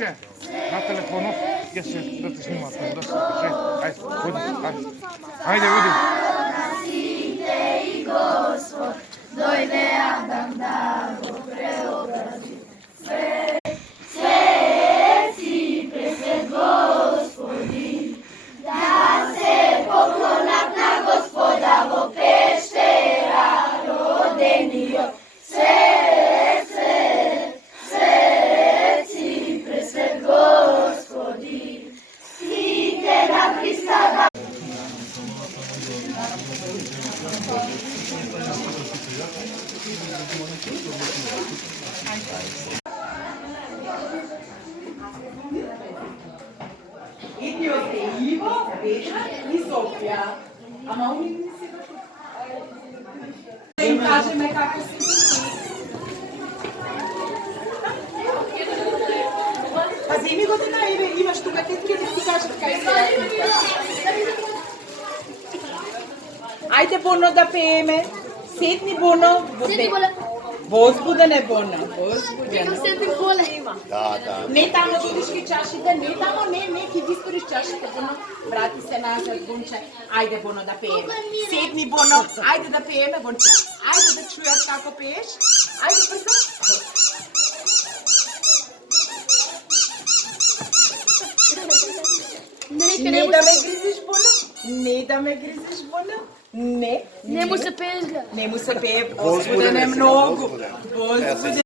пише на телефону. Я ще да те снимам, да се пише. Айде, води, айде. Айде, води. Dojde Adam da go preobrazi. Sveci presved Gospodin, da se poklonat na Gospoda vo peštera rodenio. Sveci presved Gospodin, idite na Hrista da Idnio ste Ivo, Petra i Sofija. Ама oni ne se da im kažeme kako se Pa zimi godina imaš tu kaketke da ti kažem kaj se Ajde Bono da pejeme. Sedni Bono. Возбуден е Боно. Не тамо додишки чашите, не тамо, не, ки ги сториш чашите, Боно. Врати се назад, Бонче. Ајде, Боно, да пееме. Седни, Боно. Ајде да пееме, Бонче. Ајде да чујат како пееш. Ајде, брзо. Не да ме гризиш, Боно. Не да ме гризиш, Боно. Не. Не му се пее. Не му се пее. Возбуден е многу. Возбуден